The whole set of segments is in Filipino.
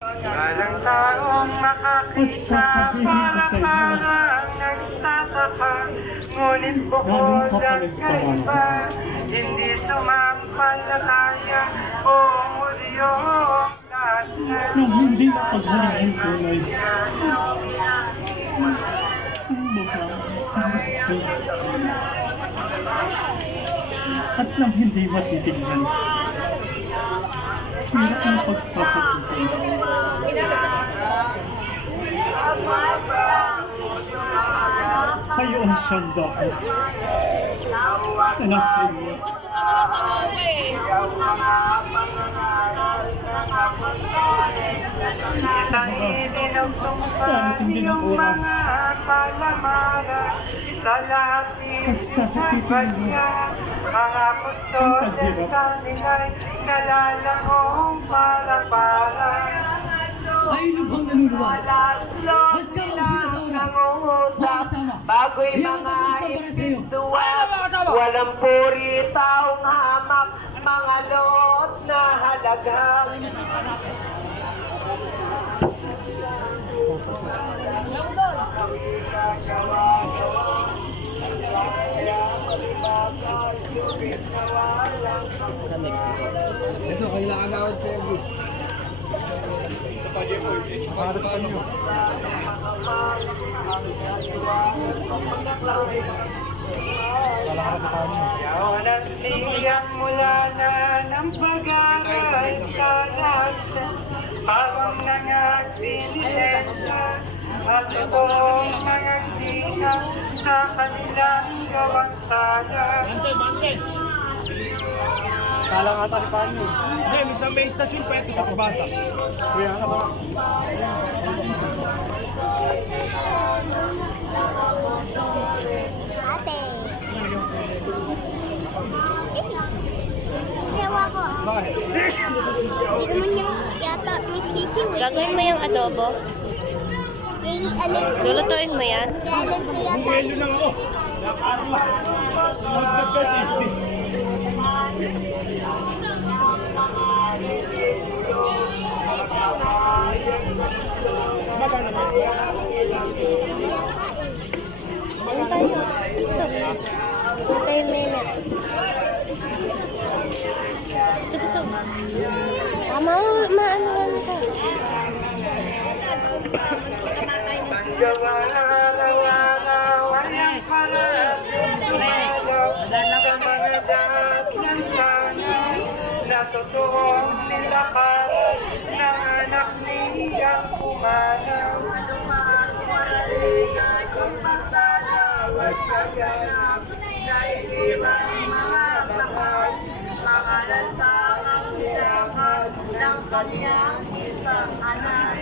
Walang taong makakita para parang nagtataka. Ngunit bukod at kaiba, hindi sumampalataya o muryong lahat nang hindi napaghalingan tunay ang mga sinakti at nang hindi matitignan hirap ng pagsasakitin. Kayo ang siyang bakit na nasa inyo. Darating din ang oras at sasakitin ninyo ang paghirap. Ay lubhang naluluwag at kakausin sa oras mga kasama biyang tapos na para sa iyo. Walang puri taong hamak, mga lot na halaghang. Ito kailangan agawad sa iyo. Para sa kanyo. Yawanan siyang mula na ng pag-aaral sa laksa, habang nangasinilensya at totoong mga tina sa kanilang gawang sala. Kala nga tayo pa nyo. Hindi, isang may station pwede sa pabasa. Kuya, ano ba? Ate. Sewa ko. Bakit? Hindi naman yung yata may sisiw eh. Gagawin mo yung adobo? Lulutuin mo yan? Galing ko yata. Buwelo lang ako. Tayo minute. Maano ka? Ang gawa na araw-araw walang parating tumalaw sa mga dahat ng sana na totoong nilakaran ng anak niyang pumanaw. Kung magdalawat sa ganap na iniwan mga bahag, pangalan sa kasiyahan ng kanyang isang anak.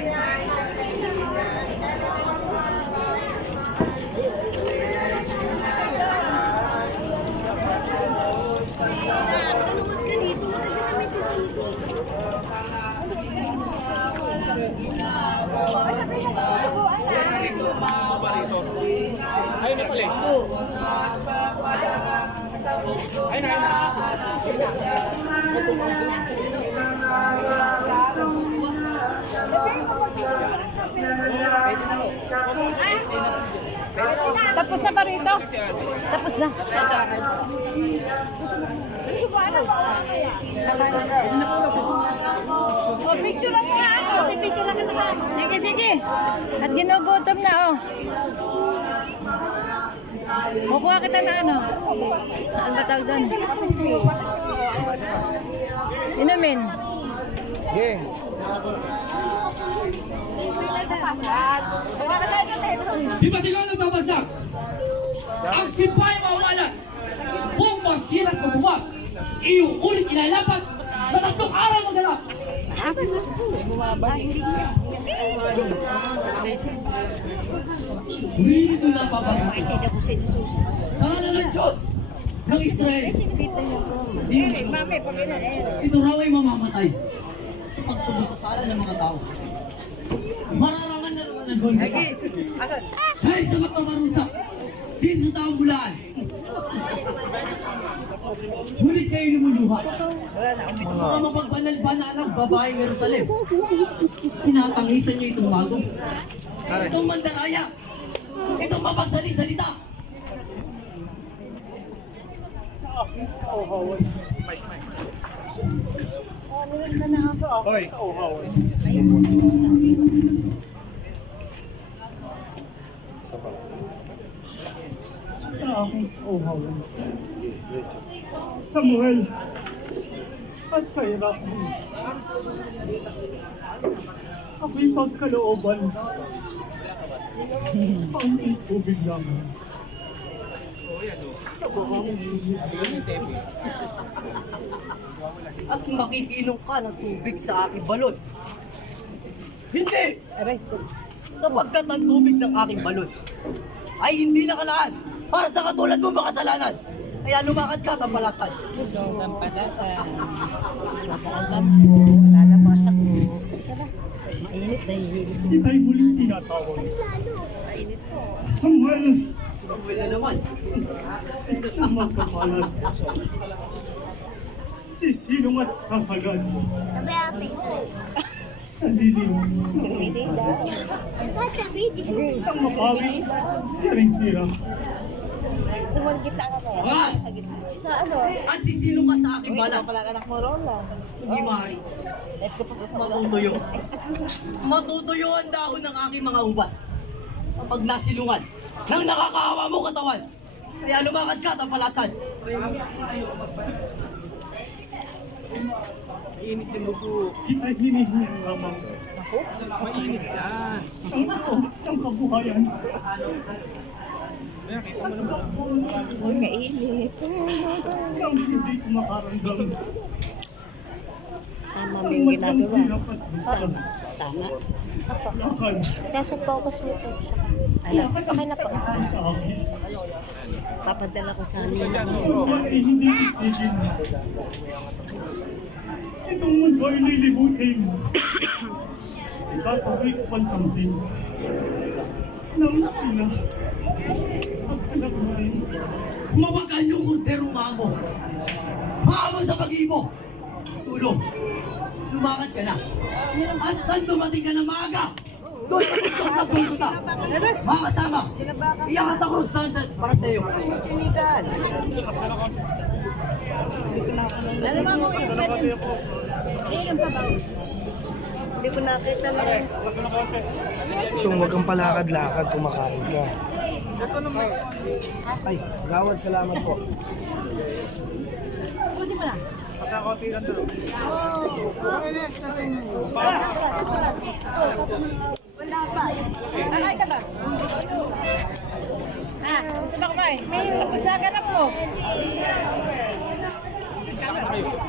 Ayun na pala. Ayun na. Tapos na pa rito? Tapos na. Oh, picture lang ka. Picture lang ka. Sige, sige. At ginugutom na, oh. Kukuha kita na ano? Ang batag doon. Inumin. Game. Di ba't ikaw nagbabansak? Ang simpay mawalan. Kung masirap mabuwag, iuulit ilalapat sa tatlong araw ng galap. Really ito lang papagutin. Sa ngalan ng Diyos ng Israel, ito raw ay mamamatay sa pagtubo sa sala ng mga tao. Mararangan lang ng Golgotha. Dahil sa magpaparusa, di sa taong bulaan. Ngunit kayo lumuluha. Mga mapagbanal-banalang babaeng Jerusalem. Tinatangisan niyo itong mago. Itong mandaraya. Itong mapagsalita. Hoy. Sa aking uhawan. Samuel at kay Rafi. Ako'y pagkalooban. Ang tubig lang. At makikinom ka ng tubig sa aking balon. Hindi! Sapagkat ang tubig ng aking balon ay hindi nakalaan para sa katulad mo makasalanan. Kaya lumakad ka tampalasan. Ita'y muling tinatawag. Samuel, Samuel na naman. ang magkakalat. Sisilong at sasagad Sabi ate. sa lilim. Sabi, Ang mapawi, tiring-tira. Mas! Sa ano? At sisilong ka sa aking Wala balak. pala anak mo, Rola. Hindi maaari. Let's go pag sa Matutuyo. Matutuyo ang dahon ng aking mga ubas. Kapag nasilungan ng nakakaawa mo katawan. Kaya lumakad ka tampalasan. Kita hinihingi lamang. Mainit yan. Ang totoo ng kabuhayan. Mainit. Nang hindi ko makaramdam. Tama mo Ang yung matang ginagawa. hirap at buksan. Tama. Lakad. Kaso focus mo ito sa Lakad ang sakit sa akin. Papadala ko sa nina mo. Ito naman ay hindi itigil. Itong mundo ay lilibutin. Itatabi ko pang tampin. Nang ina. At anak mo rin. Mabagaan yung kurderong mamo. Maamon sa pag-ibo. Sulong. Lumakad ka na. At nang dumating ka na maaga. Doon sa puso ng Golgotha. Mga kasama. Iyakat ako standard para sa iyo. Ano ba kung pwede? Hindi ko nakita lang. Itong wag kang palakad-lakad, kumakain ka. Ay, gawad, salamat po. Nakay ka ba? Ito na kumain. Tapos na ganap mo.